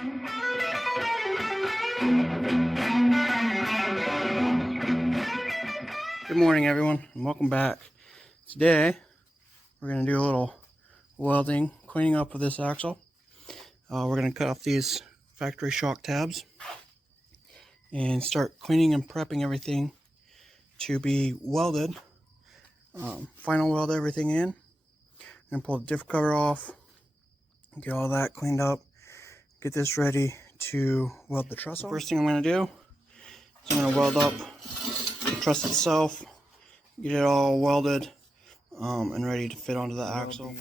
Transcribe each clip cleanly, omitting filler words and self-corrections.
Good morning, everyone, and welcome back. Today we're going to do a little welding, cleaning up of this axle. We're going to cut off these factory shock tabs and start cleaning and prepping everything to be welded. Final weld everything in and pull the diff cover off, get all that cleaned up, get this ready to weld the truss. The first thing I'm going to do is I'm going to weld up the truss itself, get it all welded and ready to fit onto the axle.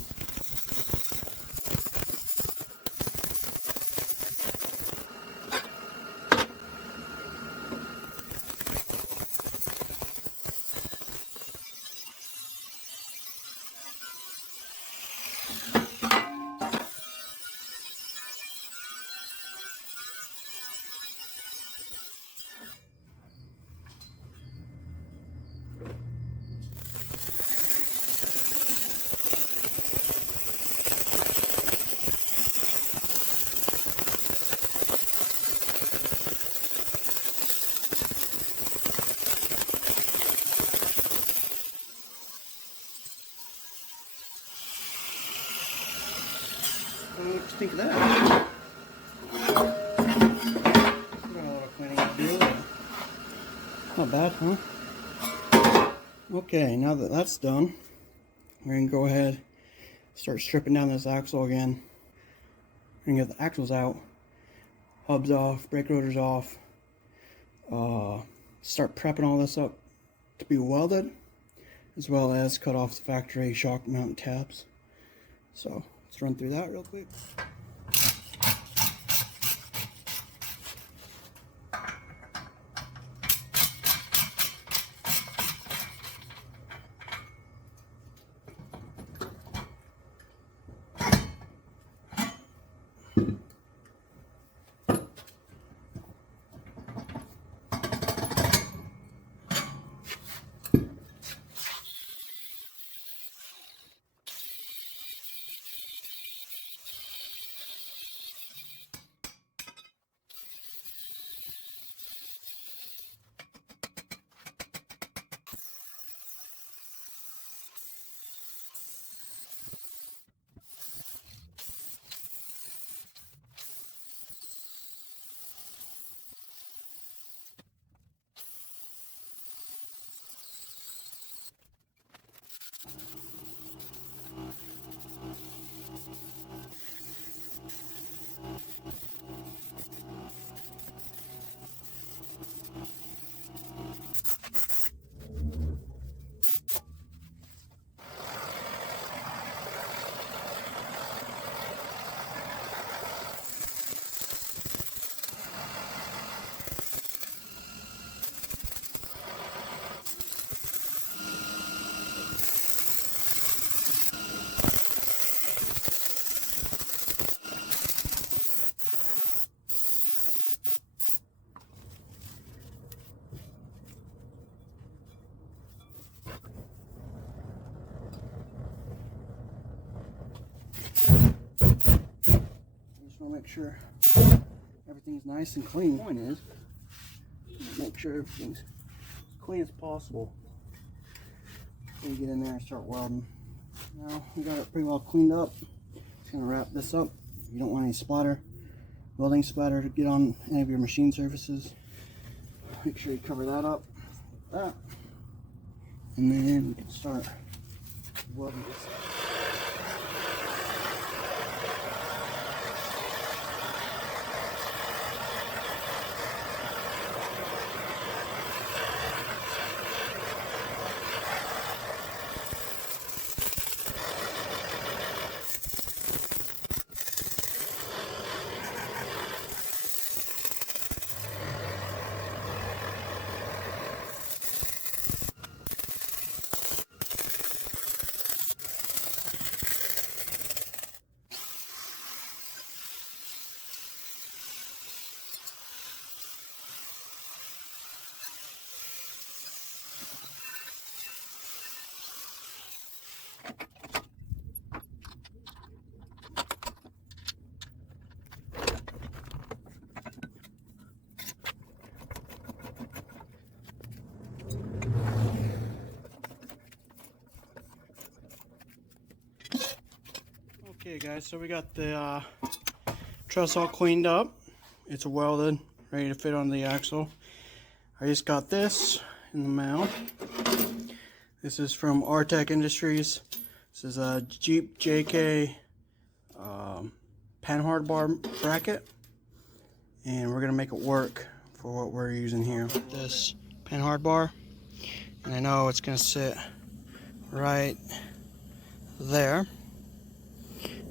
What do you think of that? Got a lot of cleaning to do. Not bad, huh? Okay, now that that's done, we're going to go ahead and start stripping down this axle again. We're going to get the axles out, hubs off, brake rotors off, start prepping all this up to be welded, as well as cut off the factory shock mount tabs. So let's run through that real quick. Make sure everything's nice and clean. The point is, make sure everything's as clean as possible before you get in there and start welding. Now we got it pretty well cleaned up. Just gonna wrap this up. You don't want any splatter, welding splatter to get on any of your machine surfaces. Make sure you cover that up like that, and then we can start welding this up. Okay guys, so we got the truss all cleaned up. It's welded, ready to fit on the axle. I just got this in the mail. This is from Artec Industries. This is a Jeep JK panhard bar bracket, and we're gonna make it work for what we're using here. This panhard bar, and I know it's gonna sit right there.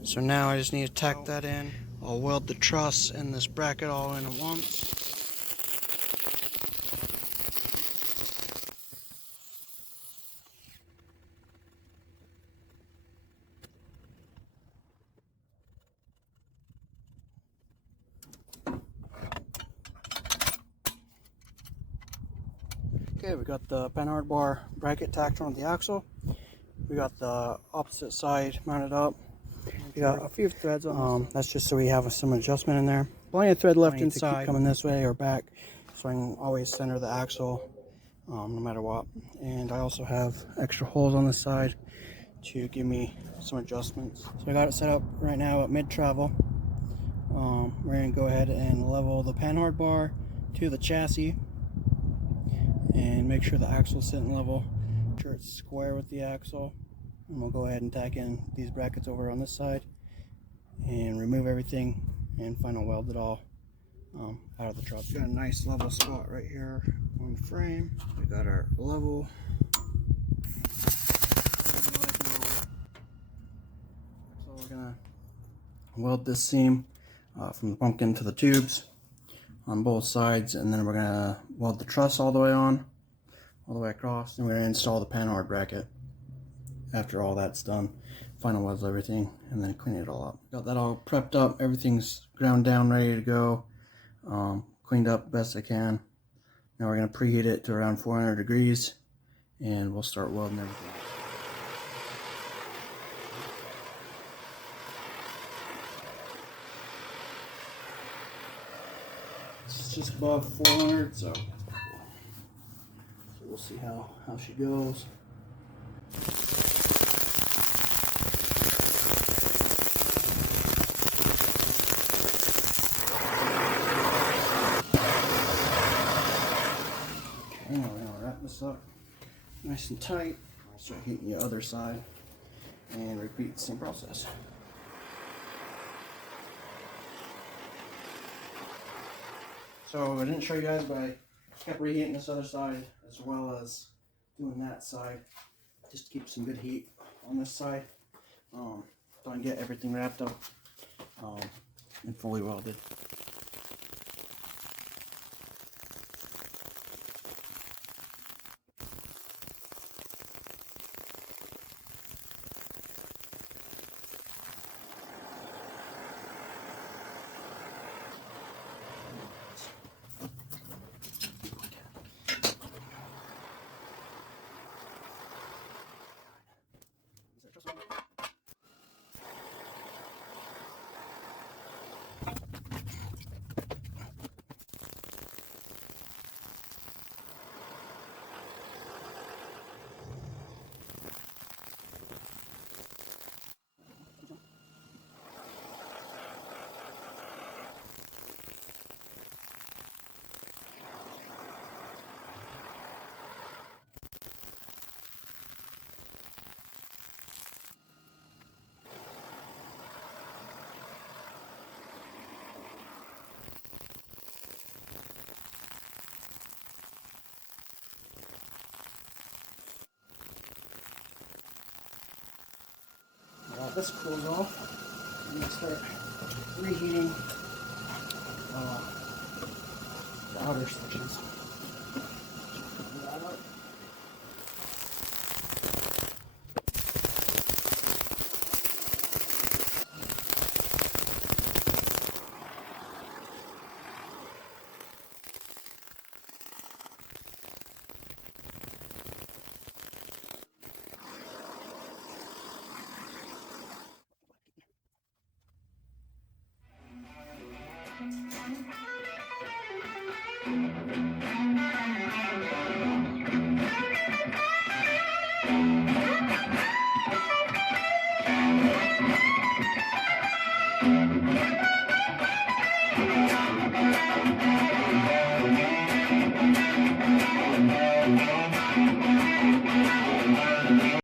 So now I just need to tack that in. I'll weld the truss and this bracket all in at once. Okay, we got the panhard bar bracket tacked on the axle. We got the opposite side mounted up. We got a few threads on. That's just so we have some adjustment in there. Plenty of thread left inside. To keep coming this way or back, so I can always center the axle, no matter what. And I also have extra holes on the side to give me some adjustments. So I got it set up right now at mid-travel. We're going to go ahead and level the panhard bar to the chassis and make sure the axle is sitting level. Make sure it's square with the axle. And we'll go ahead and tack in these brackets over on this side and remove everything and final weld it all out of the truck. Got a nice level spot right here on the frame. We got our level. So we're gonna weld this seam from the pumpkin to the tubes on both sides, and then we're gonna weld the truss all the way on, all the way across, and we're gonna install the panhard bracket. After all that's done, final welds everything, and then clean it all up. Got that all prepped up, everything's ground down, ready to go, cleaned up best I can. Now we're gonna preheat it to around 400 degrees, and we'll start welding everything. It's just above 400, so we'll see how she goes. Now we're going to wrap this up nice and tight. Start heating the other side and repeat the same process. So I didn't show you guys, but I kept reheating this other side as well as doing that side, just to keep some good heat on this side. So I can get everything wrapped up and fully welded. This cools off, I'm going to start reheating the outer sections.